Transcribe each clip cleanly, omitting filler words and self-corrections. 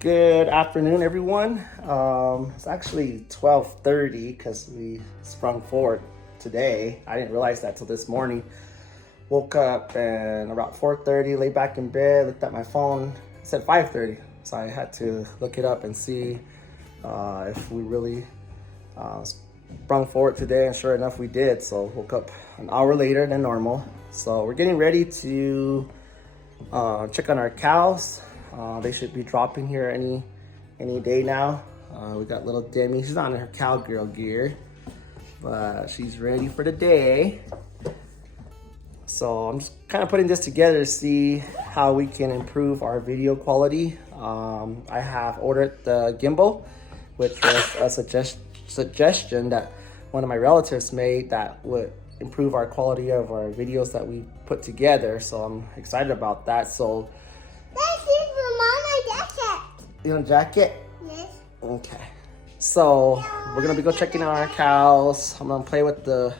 Good afternoon, everyone. It's actually 12:30 because we sprung forward today. I didn't realize that till this morning. Woke up and about 4:30, lay back in bed, looked at my phone. It said 5:30, so I had to look it up and see if we really sprung forward today. And sure enough, we did. So woke up an hour later than normal. So we're getting ready to check on our cows. They should be dropping here any day now. We got little Demi. She's not in her cowgirl gear, but she's ready for the day. So I'm just kind of putting this together to see how we can improve our video quality. I have ordered the gimbal, which was a suggestion that one of my relatives made that would improve our quality of our videos that we put together. So I'm excited about that. So you want a jacket? Yes. Okay. So we're gonna go checking out our cows. I'm gonna play with the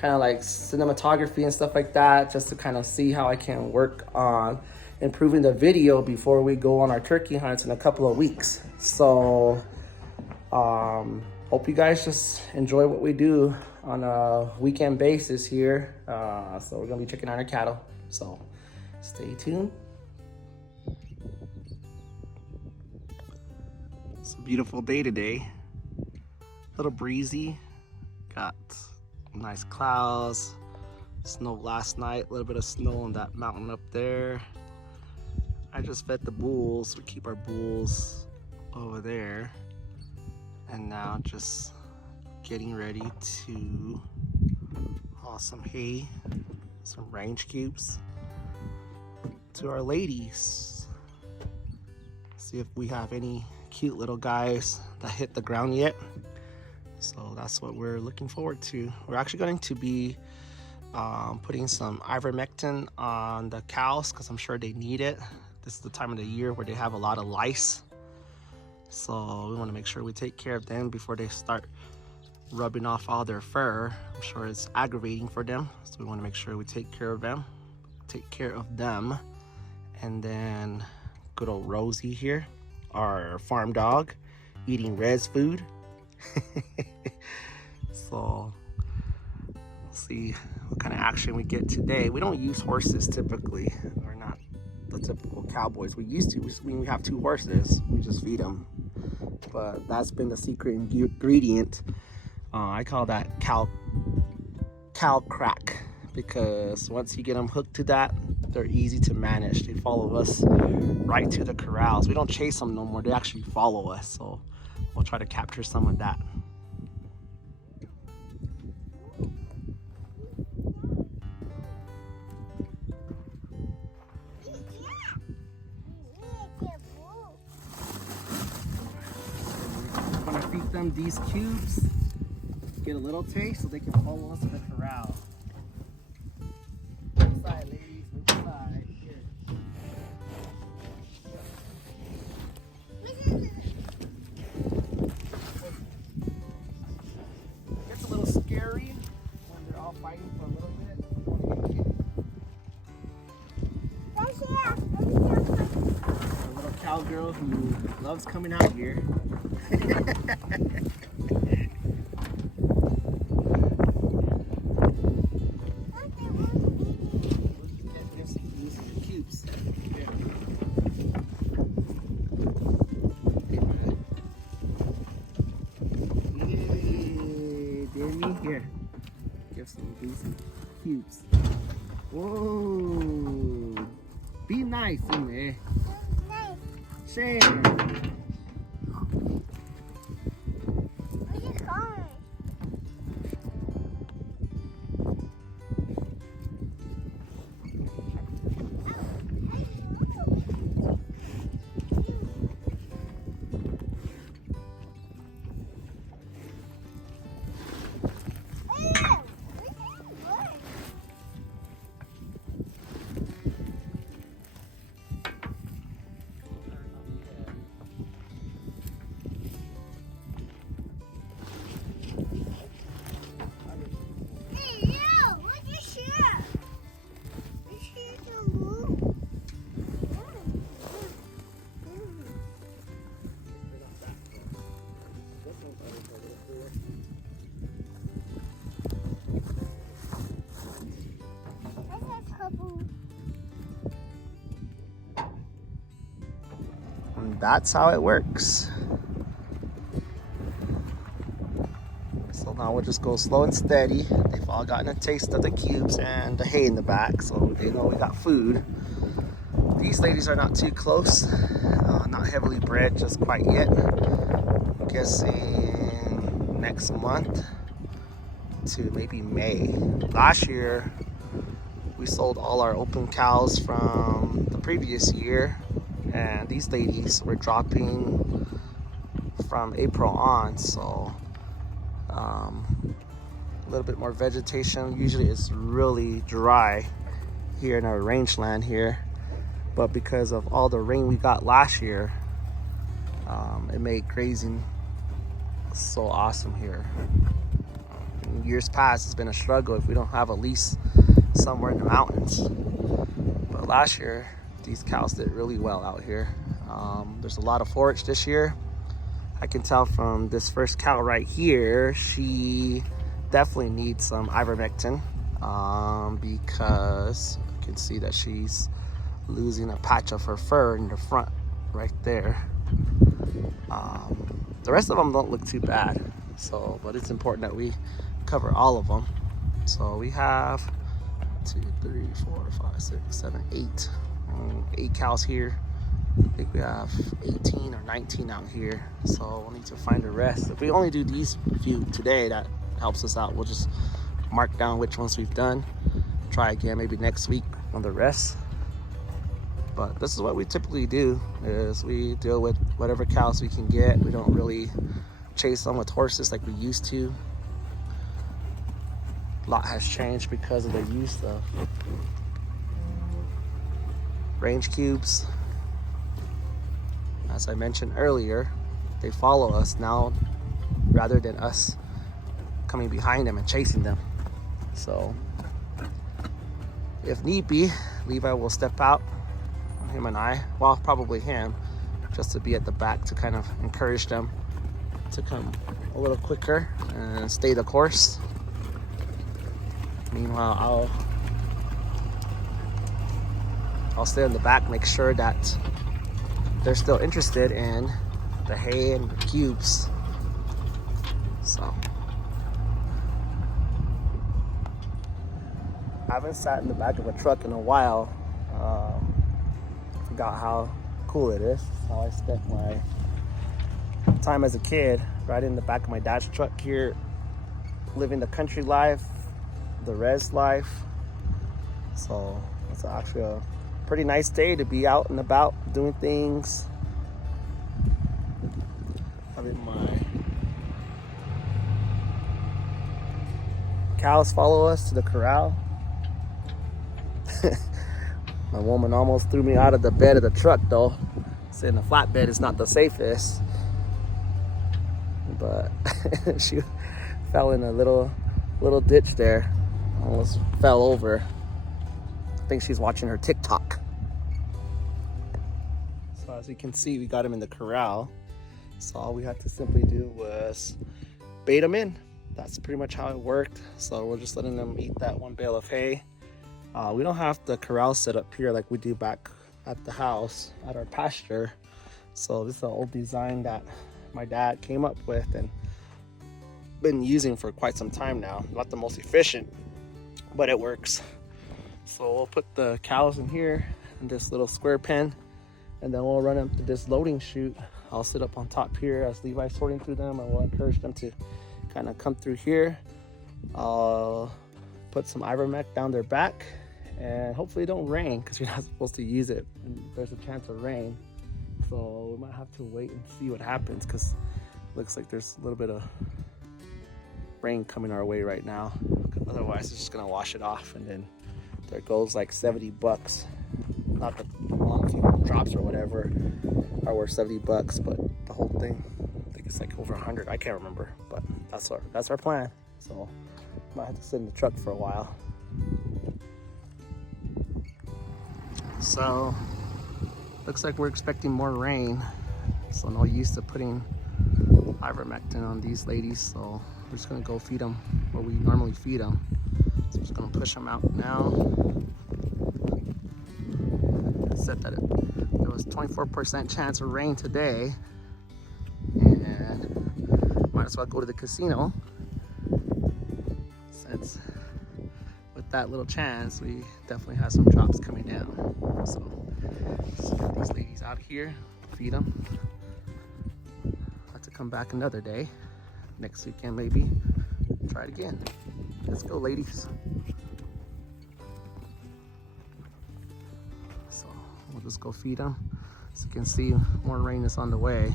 kind of like cinematography and stuff like that, just to kind of see how I can work on improving the video before we go on our turkey hunts in a couple of weeks. So hope you guys just enjoy what we do on a weekend basis here. So we're gonna be checking out our cattle. So stay tuned. It's a beautiful day today. A little breezy. Got nice clouds. Snow last night. A little bit of snow on that mountain up there. I just fed the bulls. We keep our bulls over there. And now just getting ready to haul some hay, some range cubes to our ladies. See if we have any cute little guys that hit the ground yet. So that's what we're looking forward to. We're actually going to be putting some ivermectin on the cows because I'm sure they need it. This is the time of the year where they have a lot of lice. So we want to make sure we take care of them before they start rubbing off all their fur. I'm sure it's aggravating for them. So we want to make sure we take care of them. And then good old Rosie here, our farm dog, eating Red's food. So we'll see what kind of action we get today. We don't use horses typically. We're not the typical cowboys. We used to. When we have 2 horses, we just feed them. But that's been the secret ingredient. I call that cow crack, because once you get them hooked to that, they're easy to manage. They follow us right to the corrals. We don't chase them no more. They actually follow us. So we'll try to capture some of that. I'm gonna feed them these cubes, get a little taste so they can follow us to the corral. Move aside, ladies, move aside. Here. It's a little scary when they're all fighting for a little bit. A little cowgirl who loves coming out here. Here, give some decent cubes. Whoa! Be nice in there. Share. that's how it works. So now we'll just go slow and steady. They've all gotten a taste of the cubes and the hay in the back, so they know we got food. These ladies are not too close, not heavily bred just quite yet. I'm guessing next month to maybe May. Last year, we sold all our open cows from the previous year, and these ladies were dropping from April on, so a little bit more vegetation. Usually it's really dry here in our rangeland here, but because of all the rain we got last year, it made grazing so awesome here. In years past, it's been a struggle if we don't have a lease somewhere in the mountains, but last year these cows did really well out here. There's a lot of forage this year. I can tell from this first cow right here, she definitely needs some ivermectin, because you can see that she's losing a patch of her fur in the front right there. The rest of them don't look too bad, so but it's important that we cover all of them. So we have 2, 3, 4, 5, 6, 7, 8 cows here. I think we have 18 or 19 out here, so we'll need to find the rest. If we only do these few today, that helps us out. We'll just mark down which ones we've done, try again maybe next week on the rest. But this is what we typically do, is we deal with whatever cows we can get. We don't really chase them with horses like we used to. A lot has changed because of the use of range cubes. As I mentioned earlier, they follow us now rather than us coming behind them and chasing them. So if need be, Levi will step out, him and I, well, probably him, just to be at the back to kind of encourage them to come a little quicker and stay the course. Meanwhile, I'll stay in the back, make sure that they're still interested in the hay and the cubes. So I haven't sat in the back of a truck in a while. Forgot how cool it is. How I spent my time as a kid, right in the back of my dad's truck here, living the country life, the res life. So it's actually a pretty nice day to be out and about doing things. Having my cows follow us to the corral. My woman almost threw me out of the bed of the truck though. Saying the flatbed is not the safest. But she fell in a little ditch there. Almost fell over. I think she's watching her TikTok. So as you can see, we got him in the corral. So all we had to simply do was bait them in. That's pretty much how it worked. So we're just letting them eat that one bale of hay. We don't have the corral set up here like we do back at the house, at our pasture. So this is an old design that my dad came up with and been using for quite some time now. Not the most efficient, but it works. So we'll put the cows in here in this little square pen, and then we'll run them to this loading chute. I'll sit up on top here as Levi's sorting through them, and we'll encourage them to kind of come through here. I'll put some ivermectin down their back, and hopefully it don't rain because we're not supposed to use it, and there's a chance of rain. So we might have to wait and see what happens, because it looks like there's a little bit of rain coming our way right now. Otherwise it's just gonna wash it off, and then there goes like $70. Not the long few drops or whatever are worth $70, but the whole thing, I think it's like over 100. I can't remember, but that's our plan. So might have to sit in the truck for a while. So looks like we're expecting more rain, so no use to putting ivermectin on these ladies. So we're just gonna go feed them where we normally feed them. So I'm just gonna push them out now. It said that there was 24% chance of rain today, and might as well go to the casino since with that little chance we definitely have some drops coming down. So let's get these ladies out here, feed them. I'll have to come back another day, next weekend maybe, try it again. Let's go, ladies. So we'll just go feed them. As you can see, more rain is on the way.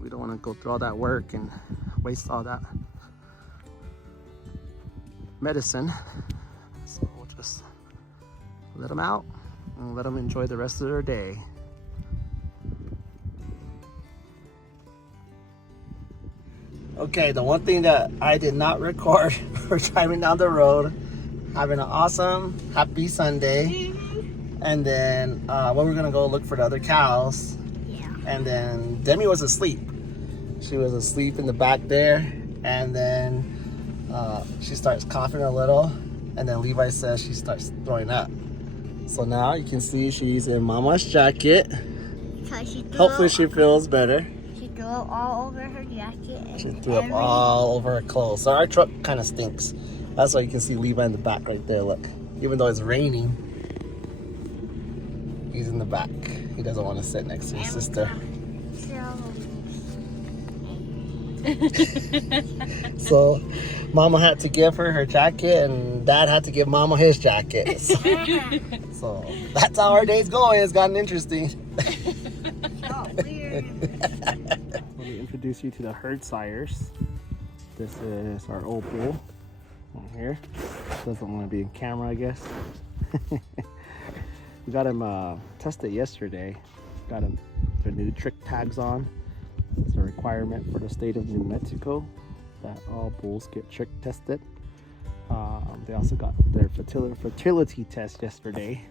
We don't want to go through all that work and waste all that medicine. So we'll just let them out and let them enjoy the rest of their day. Okay, the one thing that I did not record, we're driving down the road, having an awesome, happy Sunday. And then we're gonna go look for the other cows. Yeah. And then Demi was asleep. She was asleep in the back there. And then she starts coughing a little. And then Levi says she starts throwing up. So now you can see she's in Mama's jacket. Hopefully she feels better. She threw up all over her jacket. She threw up all over her clothes. So our truck kind of stinks. That's why you can see Levi in the back right there, look. Even though it's raining, he's in the back. He doesn't want to sit next to his sister. So Mama had to give her her jacket and Dad had to give Mama his jacket. So that's how our day's going. It's gotten interesting. Weird. Let me introduce you to the herd sires. This is our old bull right here. Doesn't want to be in camera, I guess. We got him tested yesterday. Got him their new trick tags on. It's a requirement for the state of New Mexico that all bulls get trick tested. They also got their fertility test yesterday,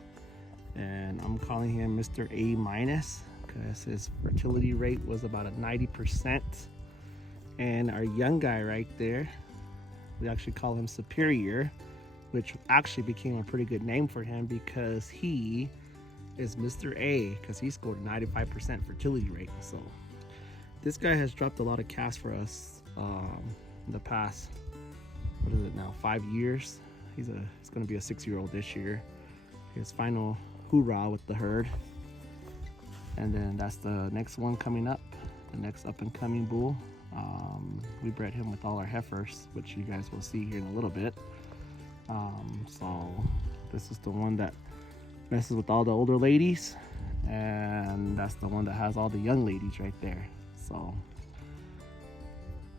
and I'm calling him Mr. A- because his fertility rate was about a 90%. And our young guy right there, we actually call him Superior, which actually became a pretty good name for him because he is Mr. A, because he scored a 95% fertility rate. So this guy has dropped a lot of calves for us in the past, what is it now, 5 years. He's going to be a 6-year-old this year. His final hoorah with the herd. And then that's the next one coming up, the next up and coming bull. We bred him with all our heifers, which you guys will see here in a little bit. So this is the one that messes with all the older ladies, and that's the one that has all the young ladies right there. So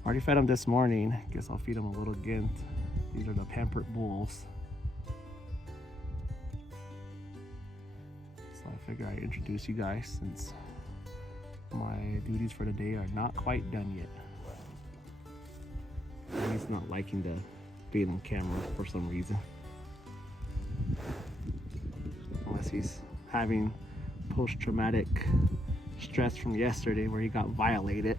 already fed him this morning. Guess I'll feed him a little again. These are the pampered bulls. So I figure I introduce you guys since my duties for the day are not quite done yet. He's not liking to be on camera for some reason. Unless he's having post-traumatic stress from yesterday where he got violated.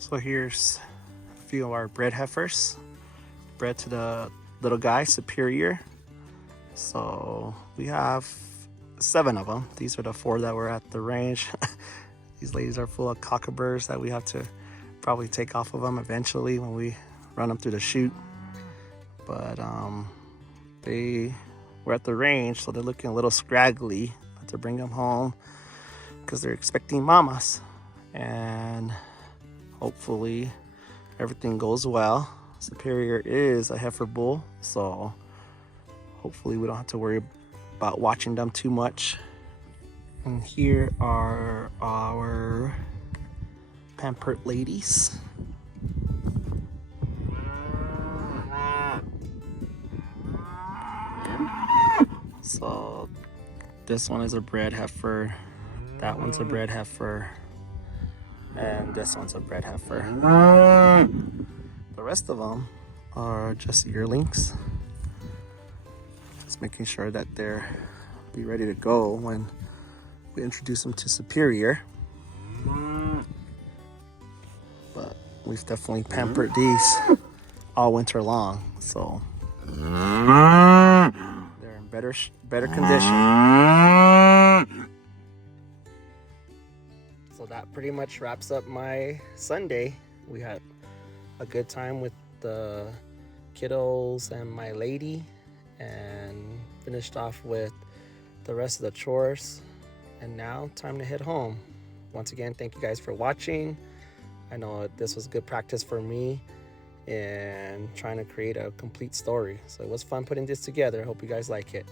So here's a few of our bred heifers, bred to the little guy, Superior. So we have 7 of them. These are the 4 that were at the range. These ladies are full of cockaburs that we have to probably take off of them eventually when we run them through the chute. But they were at the range, so they're looking a little scraggly. I have to bring them home because they're expecting mamas. And hopefully everything goes well. Superior is a heifer bull, so hopefully we don't have to worry about watching them too much. And here are our pampered ladies. So this one is a bred heifer, that one's a bred heifer, and this one's a bred heifer. The rest of them are just yearlings. Just making sure that they're be ready to go when we introduce them to Superior. But we've definitely pampered these all winter long, so they're in better condition. So that pretty much wraps up my Sunday. We had a good time with the kiddos and my lady, and finished off with the rest of the chores, and now time to head home. Once again, thank you guys for watching. I know this was good practice for me in trying to create a complete story, so it was fun putting this together. I hope you guys like it.